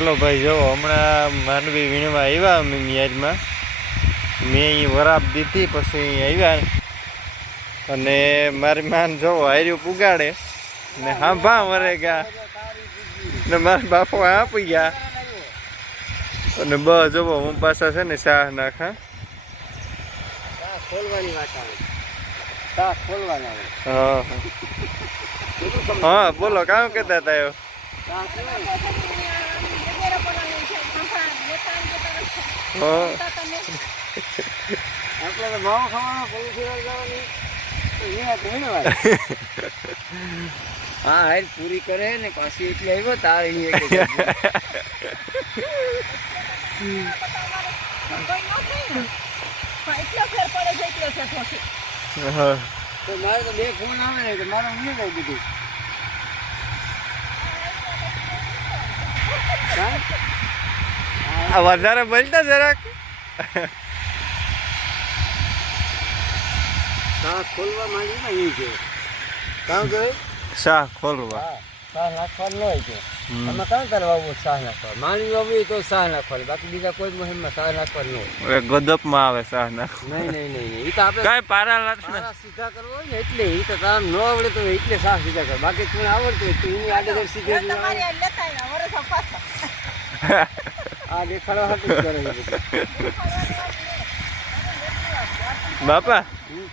હાલો ભાઈ જો હમણાં માંડવી વીણવા આવ્યા અમે મિયાજમાં મેં અહીં વરાપ દીધી પછી અહીં આવ્યા. અને મારી માન જો હાર્યું પુગાડે. ને હાંભા વરે ગયા. ને મારા બાપો આપી ગયા. અને બસ જોવો હું પાછા છે ને શાહ નાખા ખોલવાની વાત આવે. ખોલવાના હા હા. બોલો કામ કહેતા હતા એવો શાક હોય ને, હા આપણે તો માવો ખાવાનો પોલીસ જવાની. હા હાલ પૂરી કરે ને પાછી એટલે આવ્યો તાર અહીંયા તો મારે તો બે ફોન આવે ને તો મારે હું જાય દીધું? આ વધારે બોલતા જરાક. શાક ખોલવા માંડી ને એ છે કામ કે શાહ ખોલવા. હા શાહ નાખવાનું ન હોય છે. આમાં કામ કરવા આવું શાહ નાખવા વાવવી હોય તો શાહ નાખવાનું બાકી બીજા કોઈ મુહિમમાં શાહ નાખવાનું ન હોય. ગદપમાં આવે શાહ નાખ નહીં નહીં નહીં એ તો આપણે કાંઈ પારા લાટ સીધા કરવો હોય ને એટલે એ તો કામ ન આવડે તો એટલે શાહ સીધા કર બાકી તું આવડતું હોય તો એની આડે સીધે આ દેખાડવા કરે બાપા હમ.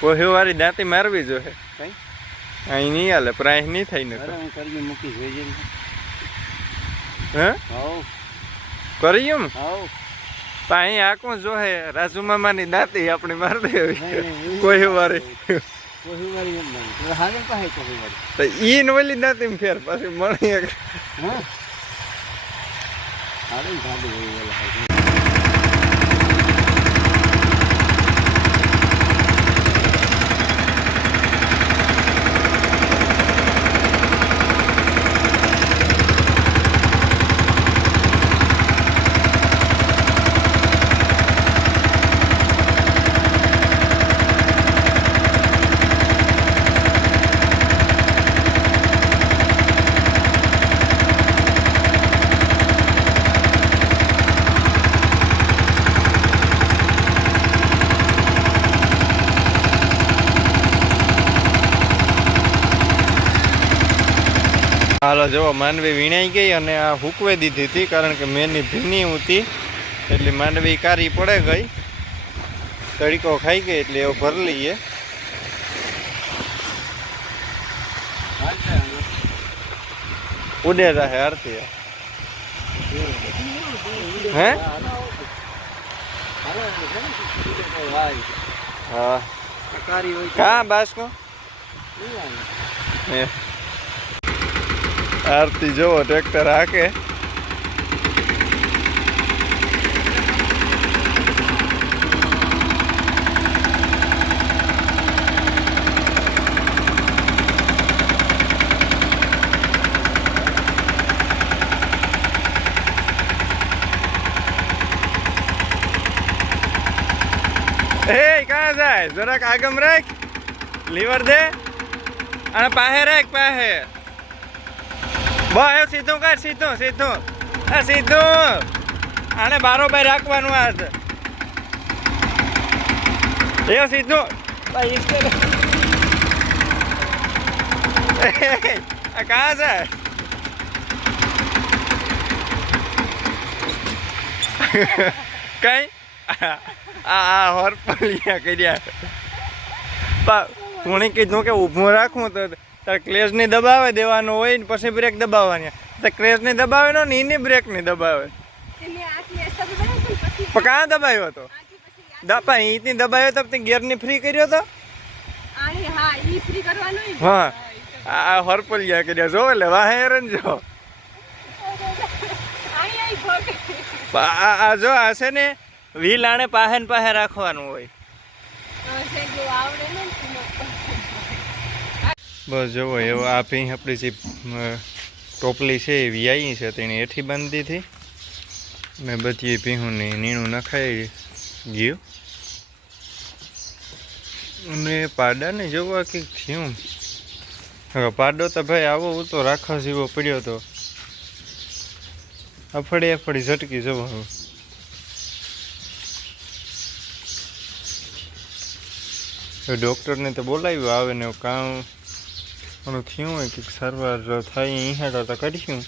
કોહીવાળી દાંતી મારવી જોઈએ. કઈ? અહીં નહીં હાલે પ્રાય નહીં થઈ ને મૂકી જોઈએ હે? હવ. કરી એમ? તો અહીં આખું જોહે રાજુ મામાની દાંતી આપણે મારી નહીં, દેવી નહીં, એવું કોહીવાળી કોહીવાળી એમ નહીં. તો હાજર પાસે કોહીવાળી તો ઈ ને ઓલી દાંતી ફેર પાછી મળી એક હા હાલે ને હાલો જો માંડવી વીણાઈ ગઈ અને આ હૂકવે દીધી હતી કારણ કે મેની ભીની હતી એટલે માંડવી કારી પડે ગઈ તડીકો ખાઈ ગઈ એટલે એવું ભરી લઈએ ઉડે રહે આરતી હે. હા કા બાસકો. હે. આરતી જોવો, ટ્રેક્ટર હાકે. એ, ક્યાં જાય? જરાક આગમ રાખ. લીવર દે. અને પાહે રાખ, પાહે. બસ સીધું કર સીધું સીધું. આ સીધું. આને બારોબાર રાખવાનું આ છે. એ સીધું. ભાઈ ઇસકે આ કાં છે? કઈ? આ આ હોરપલિયા કર્યા. પા કોણે કીધું કે ઊભું રાખવું તો તારે ક્લેશને દબાવે દેવાનો હોય ને પછી બ્રેક દબાવવાની. તો ક્લેશને દબાવે નો એની બ્રેક ને દબાવે. પણ કાં દબાવ્યો હતો? દપા અહીંથી દબાવ્યો તો તે ગેરની ફ્રી કર્યો તો? હા આ હરપલ ગયા કર્યા જો એટલે વાહે હેરન જો. આ જો આ છે ને વ્હીલ આણે પાહે ને પાહે રાખવાનું હોય હવે શેકવું આવડે ને એનો. બસ જુઓ એવો આ ભી આપણી જે ટોપલી છે એ વિયાઈ છે તેણે હેઠી બાંધી હતી ને બધી ભીહુંની નીણું નખાઈ ગયું. અને પાડાને જોવા કંઈક થયું હવે પાડો તો ભાઈ આવો તો રાખવા જેવો પડ્યો હતો અફડી અફડી ઝટકી જવો હવે. ડૉક્ટરને તો બોલાવ્યું, આવે ને કામ. ઓલું થયું હોય કે સારવાર થાય અહીં હેઠળ તો કરીશું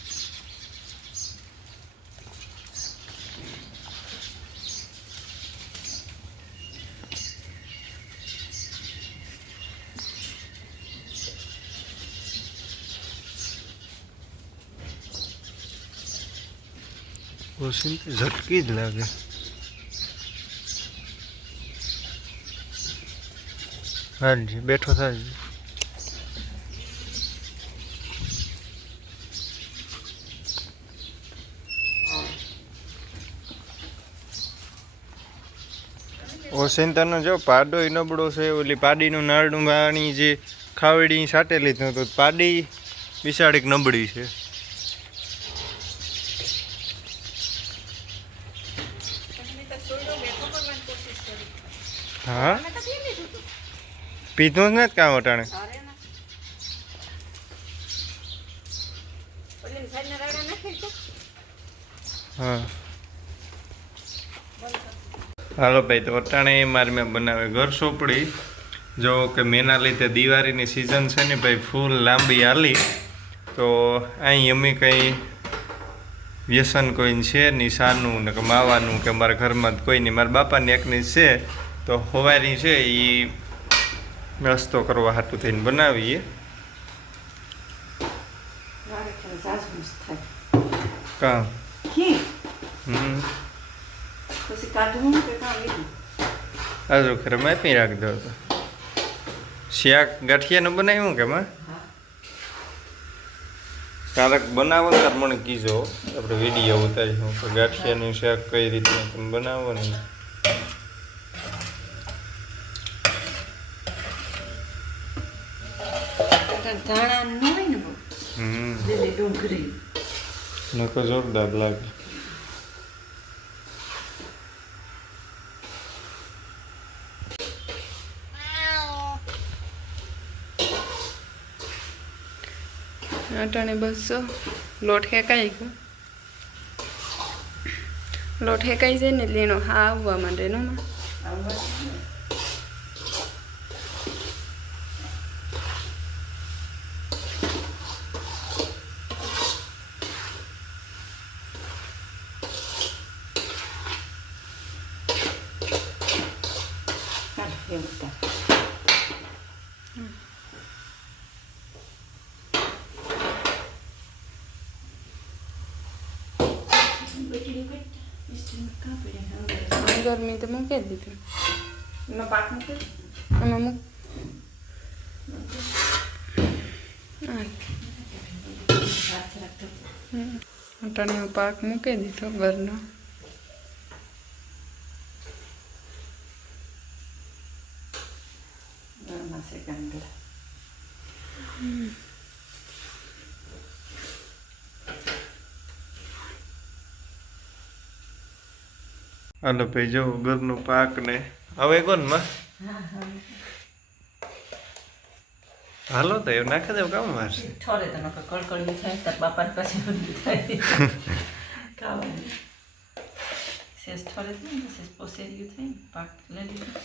ઓછી ઝટકી જ લાગે હાજી બેઠો થાય ઓસેન્તાનો જો પાડો ય નબળો છે ઓલી પાડીનું નારડું વાણી જે ખાવડી સાટેલી જ તો પાડી બિસાડીક નબળી છે. હા? પીધું જ નથી કાં વટાણે? હા. હાલો ભાઈ તો અટાણે મારી મેં બનાવે ઘર સોપડી. જો કે મેના લીધે દિવાળીની સિઝન છે ને ભાઈ ફૂલ લાંબી હાલી. તો અહીં અમે કંઈ વ્યસન કોઈને છે નહીં સાનું ને કે માવાનું કે મારા ઘરમાં કોઈ નહીં. મારા બાપાની એકની છે તો હોવારી છે એ રસ્તો કરવા હાટું થઈને બનાવીએ. કામ હમ. પછી કાઢવું કે કાં લીધું? આજુ ખરે માપી રાખી દો તો. શાક ગાંઠિયાનું બનાવ્યું કે માં? ક્યારેક બનાવો ને ત્યારે મને કીજો. આપણે વીડિયો ઉતારીશું કે ગાંઠિયાનું શાક કઈ રીતે તમે બનાવો ને ધાણા ન હોય ને બહુ? હમ. ડુંગળી. નકો જોરદાર લાગે. અટાણે બસો લોટ હેકાઈ ગયો. લોટ હેકાઈ જાય ને એટલે એનો હા આવવા માંડે નો માં હવે ગરમી તો મૂકી દીધું. એમાં પાક મૂકે એમાં મૂક. હા, હાથ રાખતો હમ. અટાણે પાક મૂકી દીધો ઘરનો ઘરમાં છે ગાંગડા હાલો ભાઈ જો ઘરનો પાક ને હવે કોણમાં હાલો તો એવું નાખી દેવું કામ મારશે ઠોરે તો નકર કડકડિયું થાય, તાર બાપાને પાસે થાય. કામ શેષ ઠોરે થાય શેષ પોસેરિયું થાય પાક લઈ લીધું.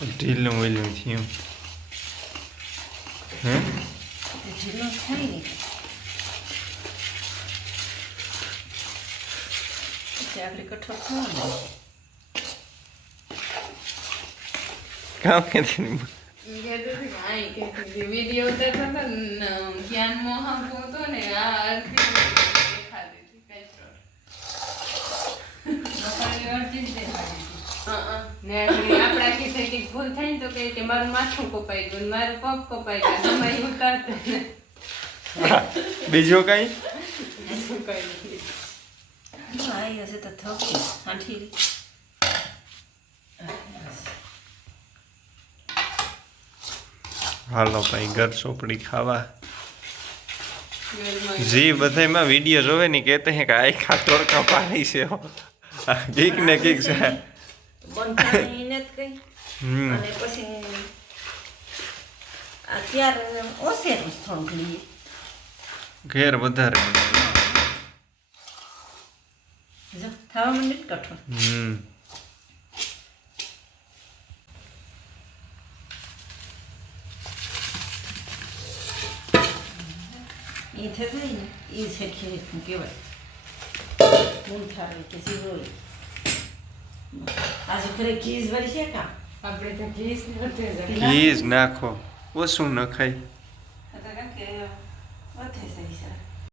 ઢીલું વેલું થયું. હે? ઢીલું થાય ને આપણે કામ નહીં વીડિયો ઉતારતો હતો જ્ઞાન મોહક હતો ને? આ અર્થી દેખાતી હતી કચરો હં, ને આગળ આપણાથી થઈ કંઈક ભૂલ થાય તો કહે કે મારું માથું કપાઈ ગયું મારું પગ કપાઈ ગયું તમારી ઉતારતા બીજું કઈ? હશે તો હાલો ભાઈ ઘર ચોપડી ખાવા. જી બધામાં વીડિયો જોવે ને કે હે કે આખા તોડકા પાણી છે. કીક ને કીક છે. બંધાણી ને જ કઈ. અને પછી અત્યારે ઓસેરું થોડુંક લઈએ ઘેર વધારે. જો થવા માંડ્યું કઠોળ. હમ. એ ને એ છે ખેડૂતનું કહેવાય. મૂંઠાવે કે સીવડોળી આજે ખીસ વળી છે કા આપણે તો ઘીસ નથી જતા. ઘી જ નાખો ઓછું નખાય